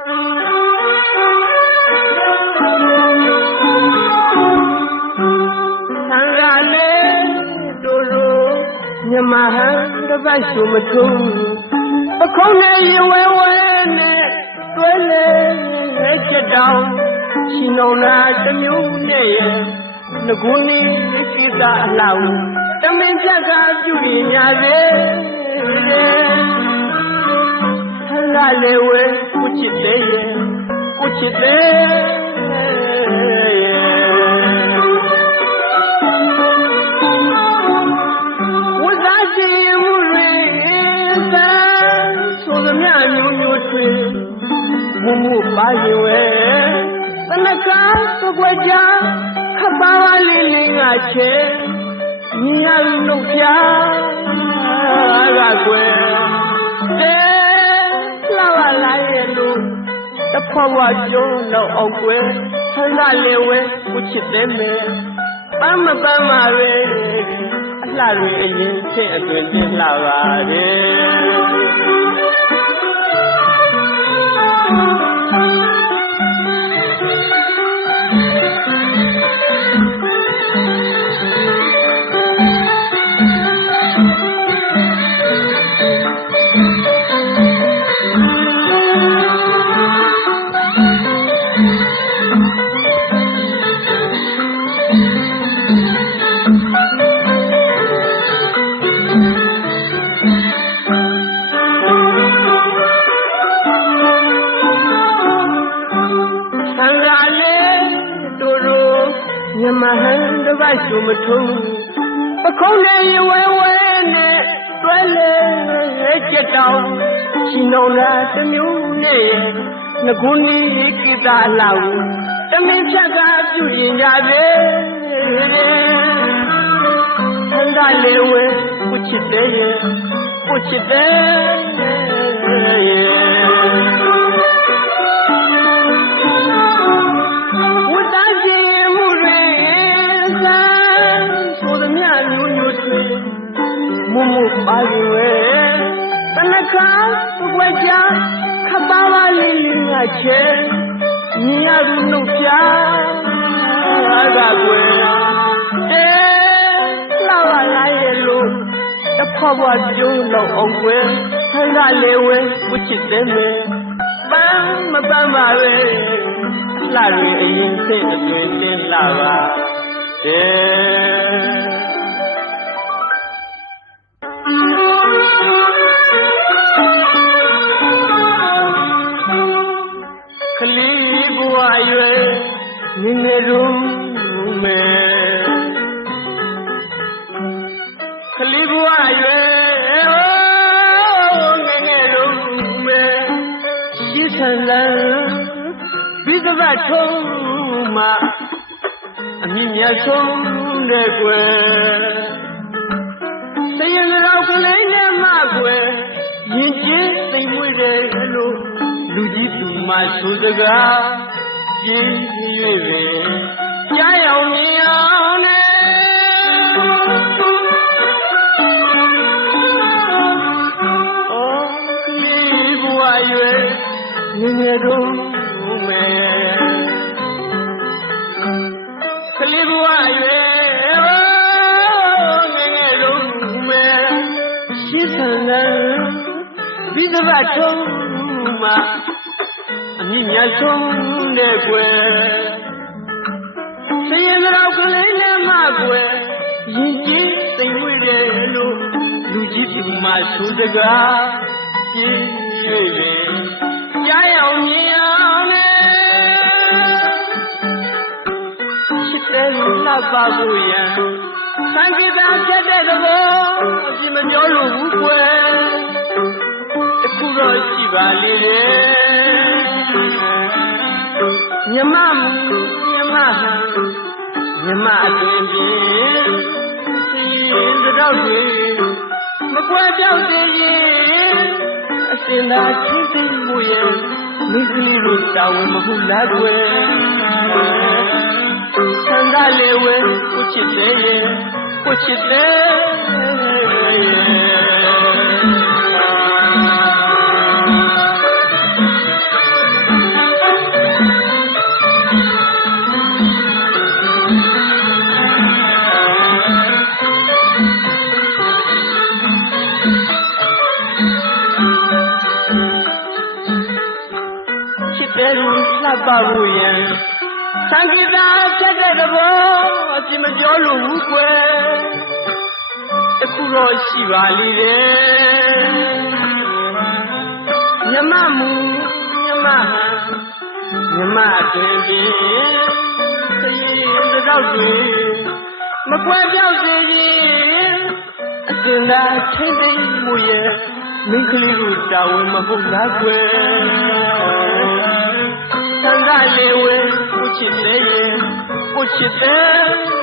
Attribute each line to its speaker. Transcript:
Speaker 1: သံဃာလေးတို့လိုမြမဟန်တစ်ပိုက်ဆိုမထုံးပခုံးနဲ့ရဝဲဝဲနဲ့တွဲလေနဲ့ချက်တောင်ရှင်တော်နာတစ်မျိုးနဲ့ရဲ့ငကုနီးကိစ္စအလောက်တမင်ချက်ကပြုရင်ညာစေသံဃာလေးဝဲ ကိုချစ်သေးရဲ့ကိုချစ်သေးရဲ့ဝဇ္ဇစီမှုတွေသံဆိုသမျှမျိုးမျိုးတွေမုံမှုပါရင်ဝဲတနကသကွက်ကြခပ်ပါပါလေးလေးငါချေညီရနှုတ်ပြ တဖွားဖွားကျုံးတော့အောင်ကွယ်ဆန္ဒလေးဝဲကိုချစ်တယ်မယ်ပမ်းမပမ်းပါပဲအလှတွေအရင်ဖြင့်အတွင်တင်လာပါတယ် တစ်ပိုက်ဆိုမထုံးပခုံးနဲ့ရဝဲဝဲနဲ့တွဲလေကြက်တောင်ရှင်တော်လာတစ်မျိုးနဲ့ငကုနီးကိစ္စလောက်တမင်ဖြတ်ကပြုရင်ကြစေသံဃာလေးဝဲကိုချစ်တဲ့ရဲ့ကိုချစ်တဲ့ မုံမပါရင်ဝဲတနခါကွယ်ကြခပ်ပါပါလေးလေးငါချဲညီရသူနှုတ်ပြကကွယ်အဲလာပါလာရဲ့လို့တဖွားဖွားကျုံးတော့အောင်ကွယ်ဆန္ဒလေးဝဲဝချစ်တယ်မယ်ပန်းမပန်းပါပဲလှတွေအရင်စိတ်အတွင်တင်လာပါတဲ့ ခလီဘဝရွယ်ဟိုငငယ်ရုံမဲ့ရှိဆန်လန်းဘိသဘထုံးမှာအမြင့်မြတ်ဆုံးတဲ့ကွယ်စရင်လောက်ကလေးနဲ့မှကွယ်ရင်ကျင်းသိမ်မွေ့တယ်လို့လူကြီးသူမှဆိုစကားပြင်း၍ပဲကြားရောက်မြင်အောင်နဲ့ ငယ်ငယ်တုန်းမဲ့ကလေးဘဝရွယ်ငယ်ငယ်လုံးမဲ့ရှိသလန်းဘိသဘထုံးမှာအမြင့်မြတ်ဆုံးတဲ့ကွယ်စရင်တော်ကလေးနဲ့မှကွယ်ရင်ကြီးသိမ်ဝေးတယ်လို့လူကြီးသူမှဆိုတကားပြင်း၍ပဲ ကြားရောက်မြင်အောင်နဲ့ချစ်တယ်လို့လှပဖို့ရန်သံဃာဖြစ်တဲ့သဘောအပြစ်မပြောလို့ဘူးကွယ်တခုတော့ရှိပါလေတယ်မြမမူမြမဟံမြမအတွင်ပြေစီရင်သတော့တွေမကွယ်ပြောက်သေးရင် အစင်သာချင်းသိမှုရဲ့မိကလေးတို့တာဝန်မဟုတ်လားကွယ်ဆန္ဒလေးဝဲကိုချစ်တယ်ရဲ့ကိုချစ်တယ် ပါဘူးယံသံကိတာချက်တဲ့သဘောအပြစ်မပြောလို့ဘူးကွယ်အခုတော့ရှိပါလိမ့်တယ်မြမမူမြမဟံမြမတွင်ဖြင့်သရေတောက်တွေမကွယ်ပြောက်စေခြင်းအစင်သာချင်းသိမ်းမှုရဲ့မိန်းကလေးတို့တာဝန်မဟုတ်လားကွယ် ဃာလေဝဲကိုချစ်လေကိုချစ်တယ်